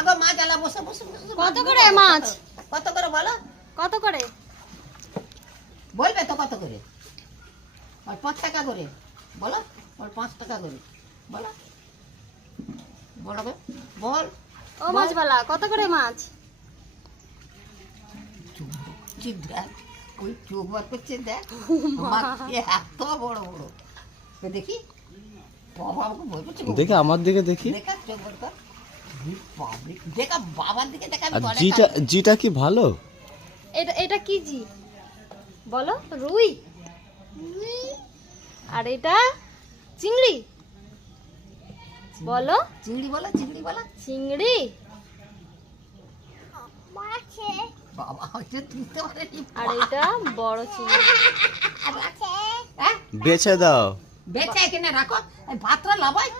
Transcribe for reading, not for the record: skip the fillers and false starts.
আগো মাছ আলা বসে বসে বসে। কত করে মাছ? কত করে বলো? কত করে বলবে তো কত করে? আর 5 টাকা করে বলো, আর 5 টাকা করে বলো, বলো গো, বল। ও মাছবালা কত করে মাছ? চুপ দেখ, ওই চোখ বার করছে দেখ, মাছ এত বড় বড়। তো দেখি বাবা আমাকে ভয় করছে গো। দেখে আমার দিকে দেখি। দেখা চোখ বার কর। বাবরে, দেখা বাবার দিকে দেখা। আর আমি জিটা কি ভালো? এটা কি জি বলো? রুই। আর এটা চিংড়ি বলো। চিংড়ি বলো, চিংড়ি বলো। চিংড়ি। বাবা হচ্ছে তুলতে পারেনি। আর এটা বড় চিংড়ি। হ্যাঁ বেছে দাও। বেচা এখানে রাখো, এই ভাতটা লাভাই।